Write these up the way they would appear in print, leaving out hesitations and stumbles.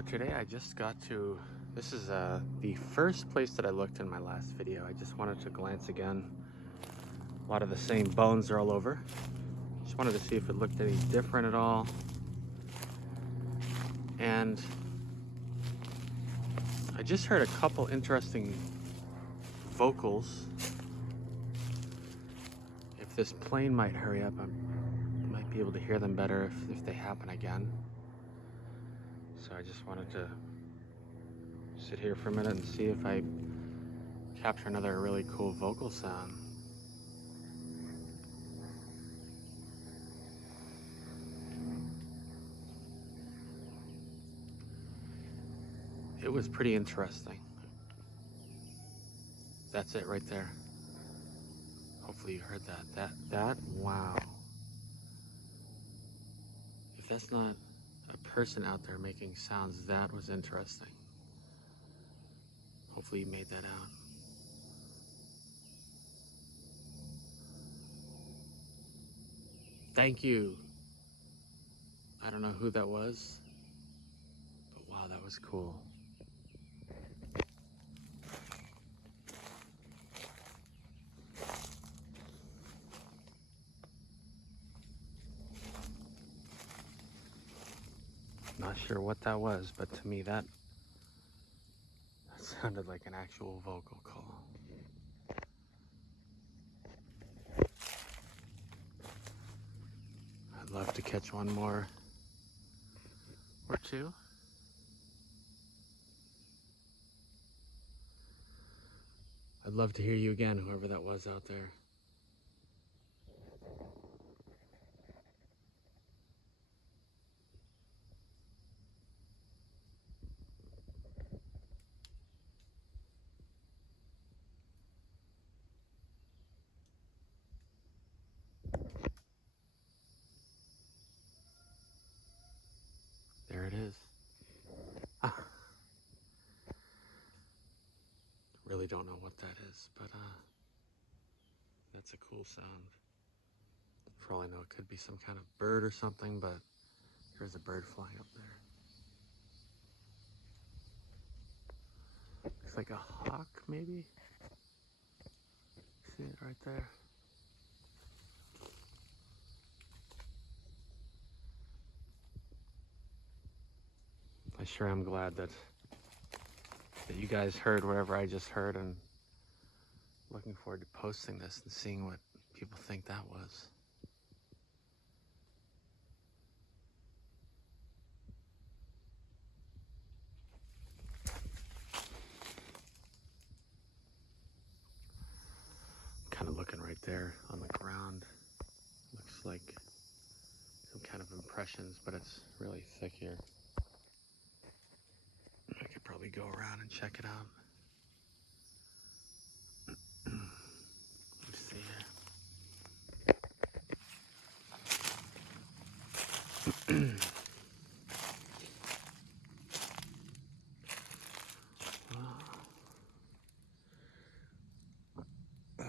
So today I just got to, this is the first place that I looked in my last video. I just wanted to glance again. A lot of the same bones are all over. Just wanted to see if it looked any different at all. And I just heard a couple interesting vocals. If this plane might hurry up, I might be able to hear them better if they happen again. So I just wanted to sit here for a minute and see if I capture another really cool vocal sound. It was pretty interesting. That's it right there. Hopefully you heard that, wow. If that's not a person out there making sounds, that was interesting. Hopefully you made that out. Thank you. I don't know who that was, but wow, that was cool. Not sure what that was, but to me that sounded like an actual vocal call. I'd love to catch one more or two. I'd love to hear you again, whoever that was out there. There it is. Really don't know what that is, but that's a cool sound. For all I know, it could be some kind of bird or something, but there's a bird flying up there. Looks like a hawk, maybe? See it right there? I sure am glad that you guys heard whatever I just heard, and looking forward to posting this and seeing what people think that was. Kind of looking right there on the ground. Looks like some kind of impressions, but it's really thick here. I could probably go around and check it out. Let's see here. I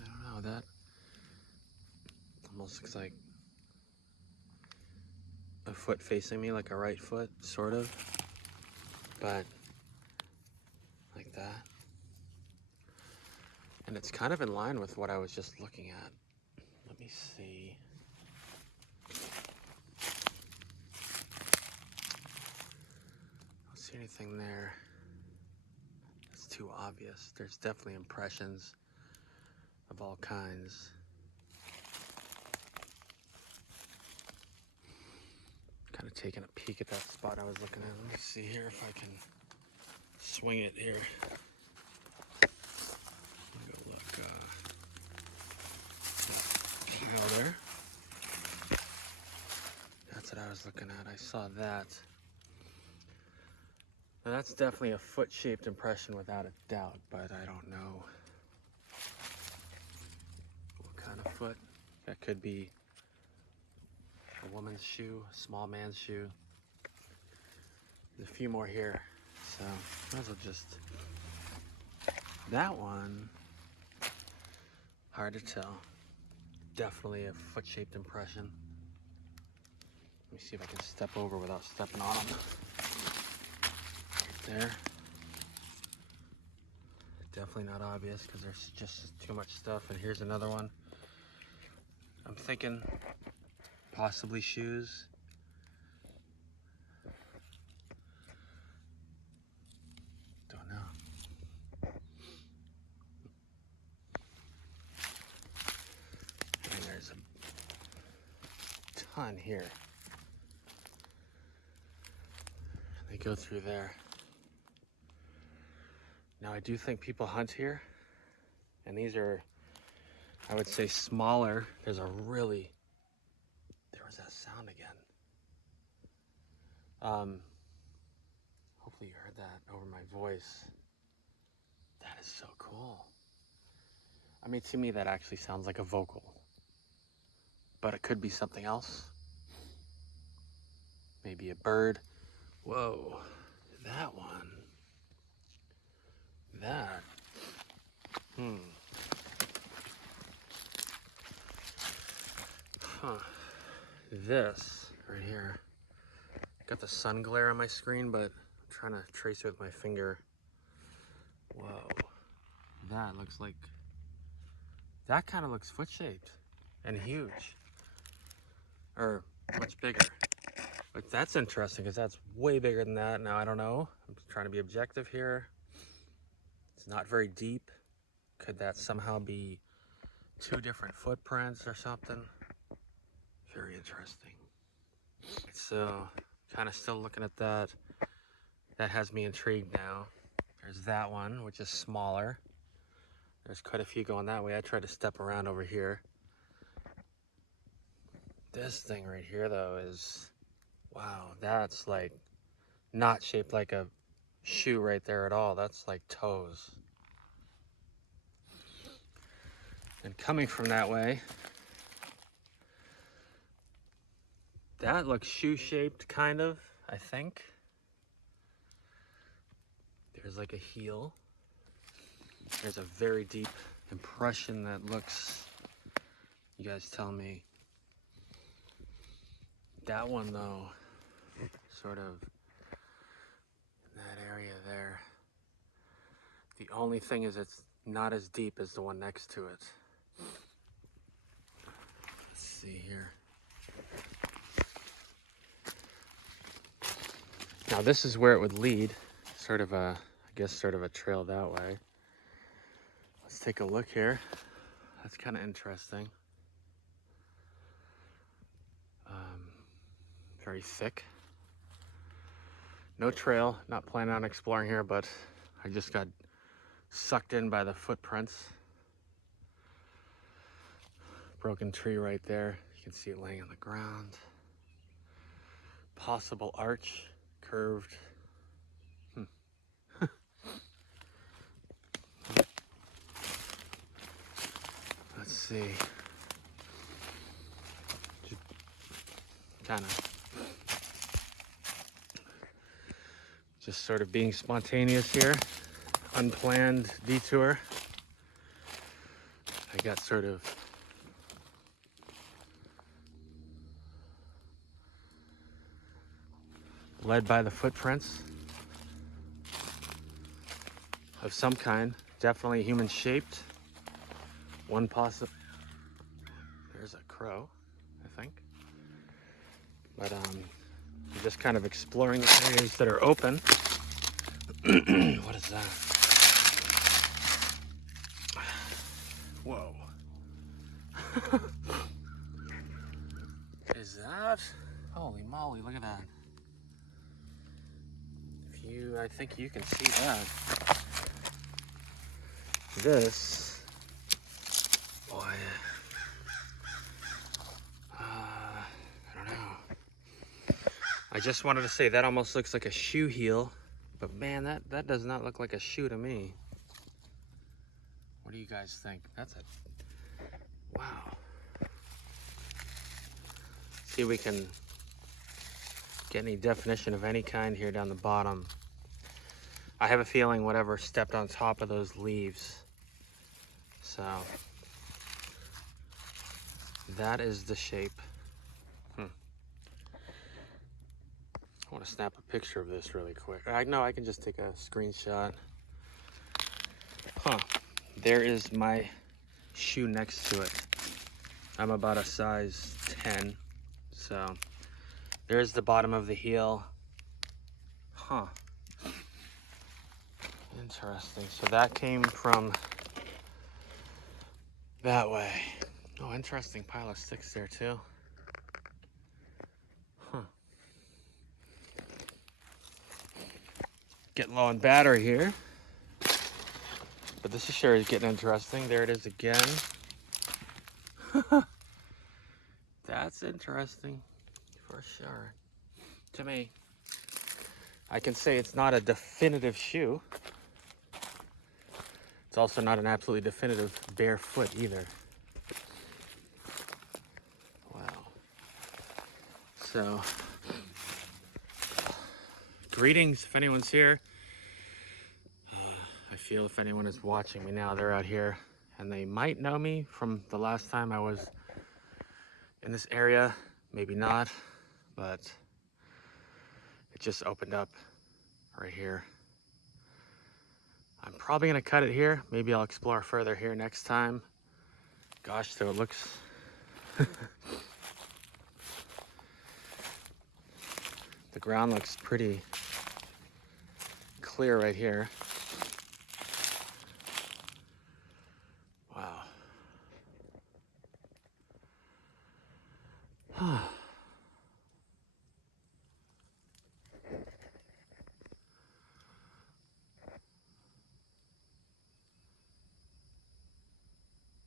don't know, that almost looks like a foot facing me, like a right foot, sort of, but like that. And it's kind of in line with what I was just looking at. Let me see. I don't see anything there. It's too obvious. There's definitely impressions of all kinds. Kind of taking a peek at that spot I was looking at. Let me see here if I can swing it here. Let me go look. There. That's what I was looking at. I saw that. Now that's definitely a foot-shaped impression without a doubt, but I don't know what kind of foot. That could be a woman's shoe, a small man's shoe. There's a few more here, so might as well just... That one, hard to tell. definitely a foot-shaped impression. Let me see if I can step over without stepping on them. Right there. Definitely not obvious because there's just too much stuff. And here's another one. I'm thinking possibly shoes. Don't know. And there's a ton here. They go through there. Now I do think people hunt here, and these are, I would say, smaller. There was that sound again. Hopefully you heard that over my voice. That is so cool. I mean, to me that actually sounds like a vocal, but it could be something else. Maybe a bird. Whoa, that one. That. Huh. This right here. Got the sun glare on my screen, but I'm trying to trace it with my finger. Whoa. That looks like, that kind of looks foot-shaped and huge. Or much bigger. But that's interesting because that's way bigger than that. Now, I don't know. I'm trying to be objective here. It's not very deep. Could that somehow be two different footprints or something? Very interesting. So, kind of still looking at that. That has me intrigued now. There's that one, which is smaller. There's quite a few going that way. I tried to step around over here. This thing right here, though, is, wow, that's like not shaped like a shoe right there at all. That's like toes. And coming from that way, that looks shoe-shaped, kind of, I think. There's like a heel. There's a very deep impression that looks, you guys tell me. That one, though, sort of in that area there. The only thing is it's not as deep as the one next to it. Let's see here. Now this is where it would lead, sort of a, I guess sort of a trail that way. Let's take a look here. That's kind of interesting. Very thick. No trail, not planning on exploring here, but I just got sucked in by the footprints. Broken tree right there. You can see it laying on the ground. Possible arch, curved. Let's see. Kind of just sort of being spontaneous here. Unplanned detour. I got sort of led by the footprints of some kind. Definitely human shaped. One possible. There's a crow, I think. But I'm just kind of exploring the areas that are open. What is that? Whoa. Is that? Holy moly, look at that. I think you can see that. This, boy, I don't know. I just wanted to say that almost looks like a shoe heel, but man, that does not look like a shoe to me. What do you guys think? That's a, wow. See if we can get any definition of any kind here down the bottom. I have a feeling whatever stepped on top of those leaves. So That is the shape. I want to snap a picture of this really quick. I know I can just take a screenshot. There is my shoe next to it. I'm about a size 10. So there's the bottom of the heel. Interesting. So that came from that way. Oh, interesting pile of sticks there too. Getting low on battery here. But this is sure is getting interesting. There it is again. That's interesting for sure. To me, I can say it's not a definitive shoe. It's also not an absolutely definitive bare foot either. Wow. So, greetings if anyone's here. I feel if anyone is watching me now, they're out here and they might know me from the last time I was in this area. Maybe not, but it just opened up right here. I'm probably gonna cut it here. Maybe I'll explore further here next time. Gosh, so it looks the ground looks pretty clear right here. Wow.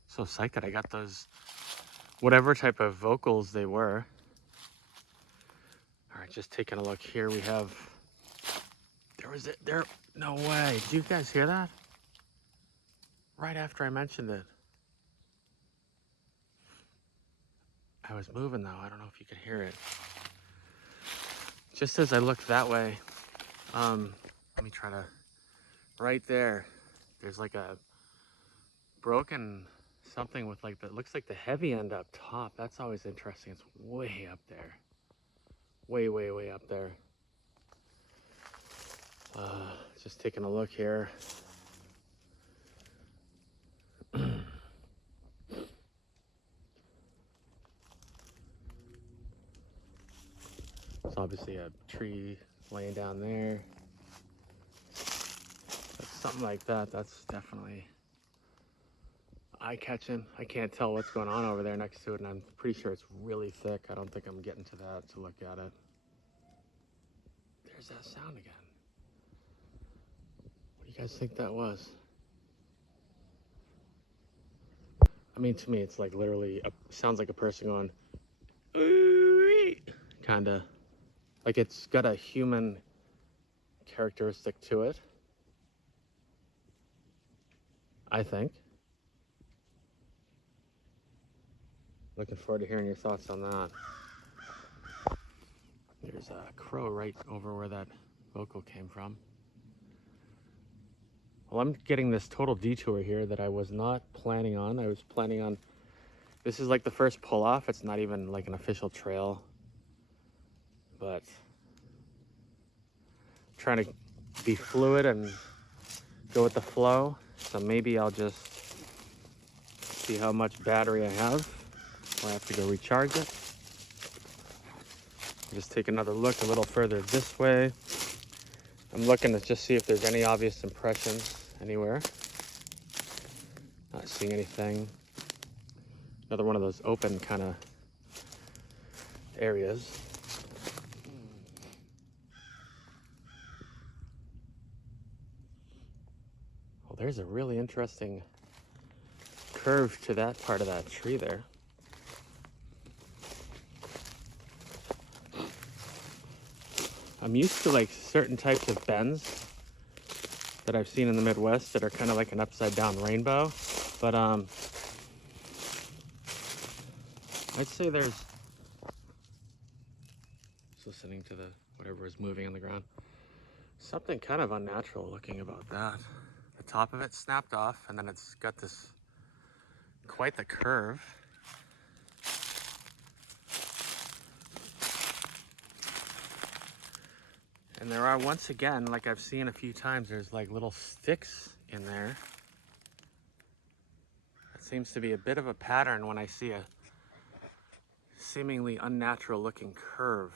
So psyched that I got those, whatever type of vocals they were. All right, just taking a look here. We have, no way. Did you guys hear that? Right after I mentioned it. I was moving though. I don't know if you could hear it. Just as I looked that way, let me try to, right there, there's like a broken something with like that looks like the heavy end up top. That's always interesting. It's way up there. Way, way, way up there. Just taking a look here. It's obviously a tree laying down there. But something like that, that's definitely eye-catching. I can't tell what's going on over there next to it, and I'm pretty sure it's really thick. I don't think I'm getting to that to look at it. There's that sound again. What do you guys think that was? I mean, to me, it's like literally, sounds like a person going, Sooie-ieee, kinda. Like it's got a human characteristic to it, I think. Looking forward to hearing your thoughts on that. There's a crow right over where that vocal came from. Well, I'm getting this total detour here that I was not planning on. I was planning on, this is like the first pull off. It's not even like an official trail, but I'm trying to be fluid and go with the flow. So maybe I'll just see how much battery I have. I have to go recharge it. Just take another look a little further this way. I'm looking to just see if there's any obvious impressions anywhere. Not seeing anything. Another one of those open kind of areas. Well, there's a really interesting curve to that part of that tree there. I'm used to like certain types of bends that I've seen in the Midwest that are kind of like an upside down rainbow, but I'd say there's, just listening to the whatever is moving on the ground, something kind of unnatural looking about that. The top of it snapped off and then it's got this quite the curve. And there are, once again, like I've seen a few times, there's like little sticks in there. That seems to be a bit of a pattern when I see a seemingly unnatural looking curve.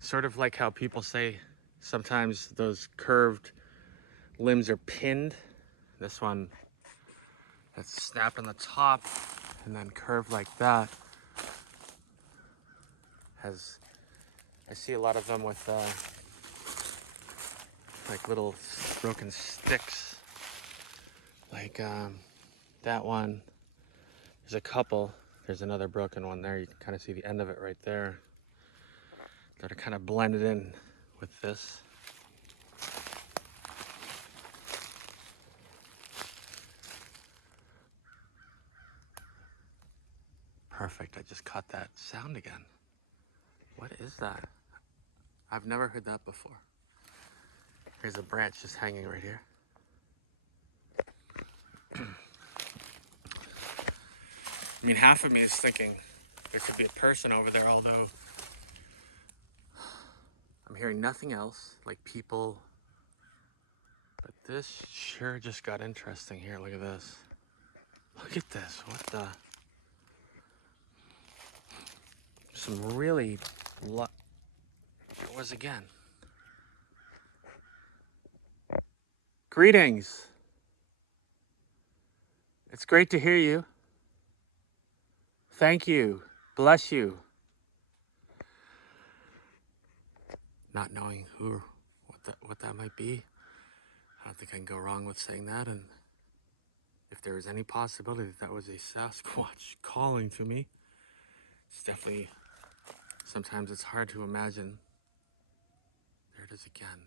Sort of like how people say sometimes those curved limbs are pinned. This one that's snapped on the top and then curved like that has, I see a lot of them with like little broken sticks. Like that one, there's a couple. There's another broken one there. You can kind of see the end of it right there. That are kind of blended in with this. Perfect, I just caught that sound again. What is that? I've never heard that before. There's a branch just hanging right here. I mean, half of me is thinking there could be a person over there, although I'm hearing nothing else, like people. But this sure just got interesting here. Look at this. Look at this. What the? Some really there it was again. Greetings. It's great to hear you. Thank you. Bless you. Not knowing who or what that might be. I don't think I can go wrong with saying that. And if there was any possibility that that was a Sasquatch calling to me, it's definitely, sometimes it's hard to imagine. There it is again.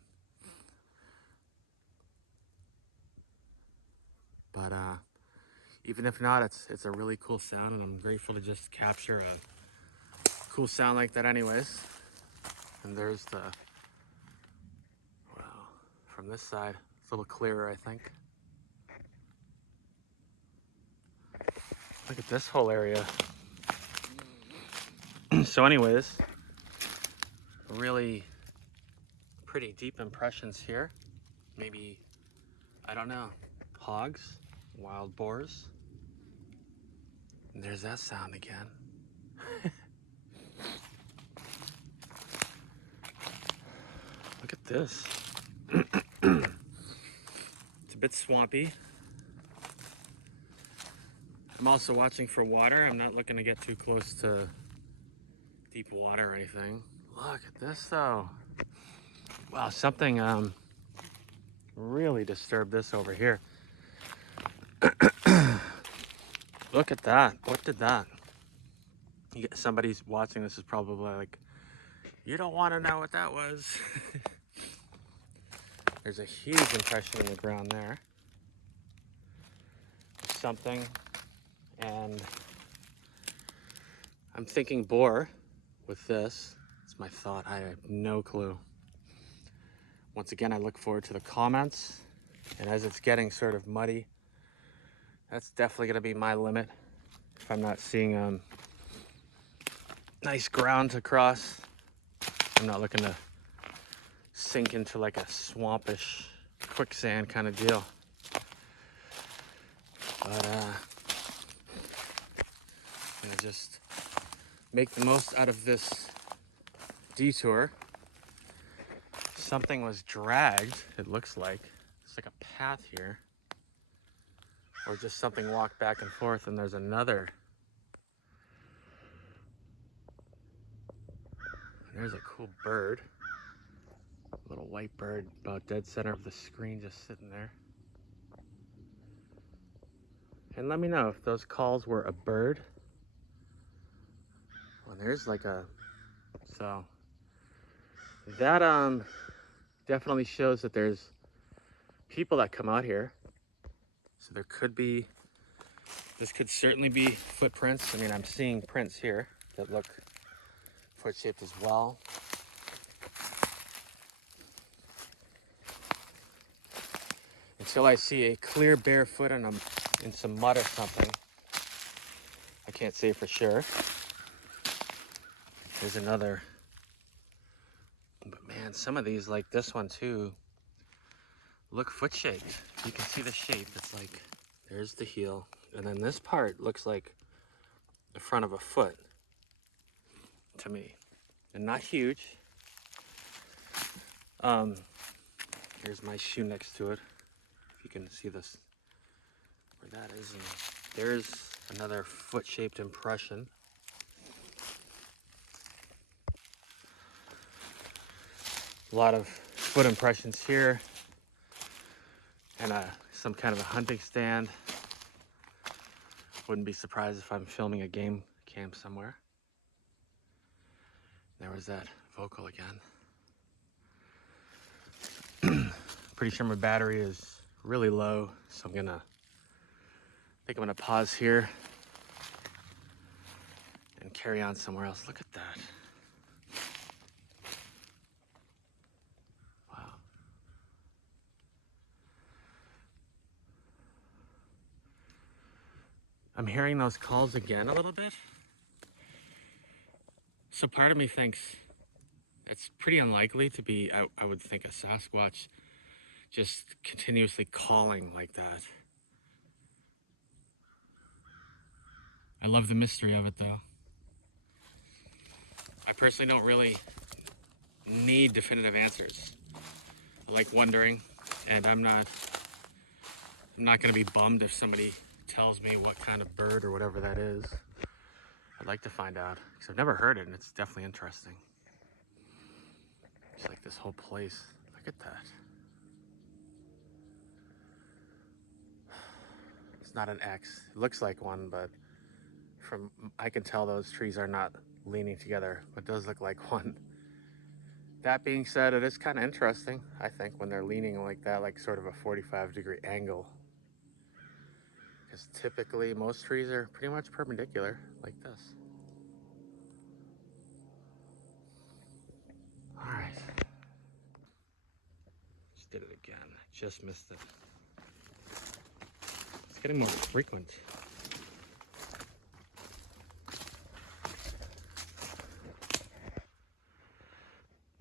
But even if not, it's a really cool sound, and I'm grateful to just capture a cool sound like that anyways. And there's the, well, from this side, it's a little clearer, I think. Look at this whole area. So anyways, really pretty deep impressions here. Maybe, I don't know, hogs, wild boars. And there's that sound again. Look at this. It's a bit swampy. I'm also watching for water. I'm not looking to get too close to deep water or anything. Look at this though. Wow, something really disturbed this over here. Look at that. What did that? Somebody's watching this is probably like, you don't want to know what that was. There's a huge impression in the ground there. Something, and I'm thinking boar with this. It's my thought. I have no clue. Once again, I look forward to the comments, and as it's getting sort of muddy, that's definitely going to be my limit. If I'm not seeing nice ground to cross, I'm not looking to sink into like a swampish quicksand kind of deal. But I'm gonna just make the most out of this detour. Something was dragged, it looks like. It's like a path here. Or just something walked back and forth, and there's another. There's a cool bird. A little white bird about dead center of the screen, just sitting there. And let me know if those calls were a bird. Well, there's like a, so that definitely shows that there's people that come out here. So there could be, this could certainly be footprints. I mean, I'm seeing prints here that look foot-shaped as well. Until I see a clear bare foot in some mud or something, I can't say for sure. There's another But man, some of these, like this one too, look foot-shaped. You can see the shape. It's like, there's the heel. And then this part looks like the front of a foot to me. And not huge. Here's my shoe next to it. If you can see this, where that is. And there's another foot-shaped impression. A lot of foot impressions here. And some kind of a hunting stand. Wouldn't be surprised if I'm filming a game cam somewhere. There was that vocal again. Pretty sure my battery is really low, so I think I'm gonna pause here and carry on somewhere else. Look at that. Wow. I'm hearing those calls again a little bit. So part of me thinks it's pretty unlikely to be, I would think, a Sasquatch just continuously calling like that. I love the mystery of it though. I personally don't really need definitive answers. I like wondering, and I'm not gonna be bummed if somebody tells me what kind of bird or whatever that is. I'd like to find out, because I've never heard it, and it's definitely interesting. Just like this whole place. Look at that. It's not an X. It looks like one, but I can tell those trees are not leaning together, but it does look like one. That being said, it is kind of interesting, I think, when they're leaning like that, like sort of a 45-degree angle. Because typically most trees are pretty much perpendicular, like this. All right. Just did it again. Just missed it. It's getting more frequent.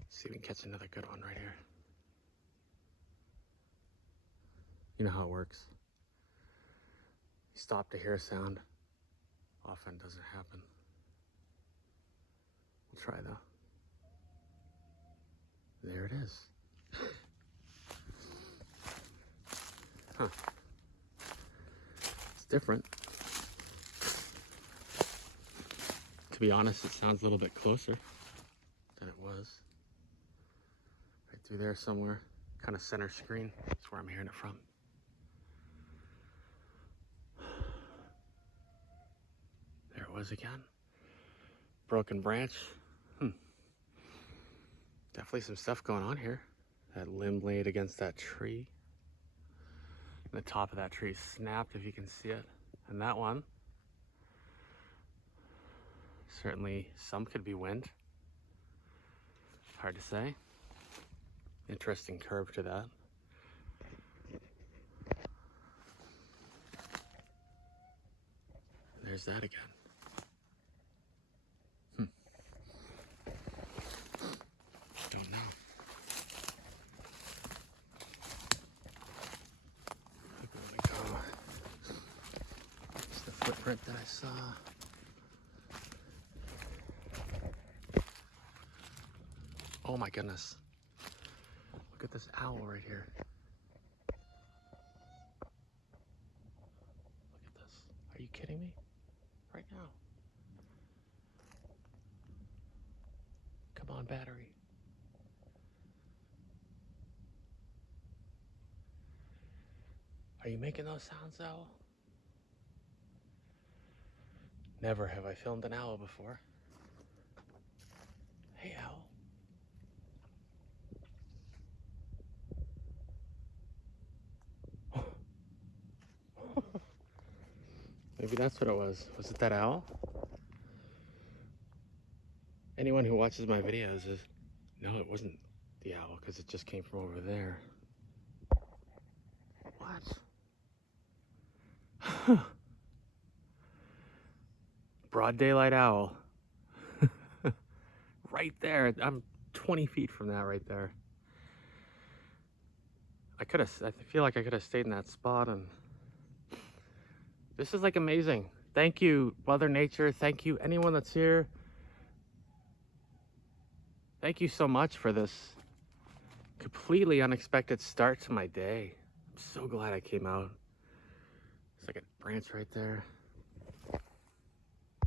See if we can catch another good one right here. You know how it works. You stop to hear a sound. Often doesn't happen. We'll try though. There it is. Huh. It's different. To be honest, it sounds a little bit closer than it was. Right through there somewhere. Kind of center screen. That's where I'm hearing it from. There it was again. Broken branch. Definitely some stuff going on here. That limb laid against that tree. And the top of that tree snapped, if you can see it. And that one, certainly some could be wind. Hard to say. Interesting curve to that. There's that again. Don't know. Where we go? It's the footprint that I saw. Oh my goodness. Look at this owl right here. Look at this. Are you kidding me? Right now. Come on, battery. Are you making those sounds, owl? Never have I filmed an owl before. Hey, owl. Maybe that's what it was. Was it that owl? Anyone who watches my videos is... No, it wasn't the owl, because it just came from over there. What? Broad daylight owl. Right there. 20 feet from that right there. I feel like I could have stayed in that spot, and this is like amazing. Thank you, Mother Nature. Thank you, anyone that's here. Thank you so much for this completely unexpected start to my day. I'm so glad I came out. There's like a branch right there.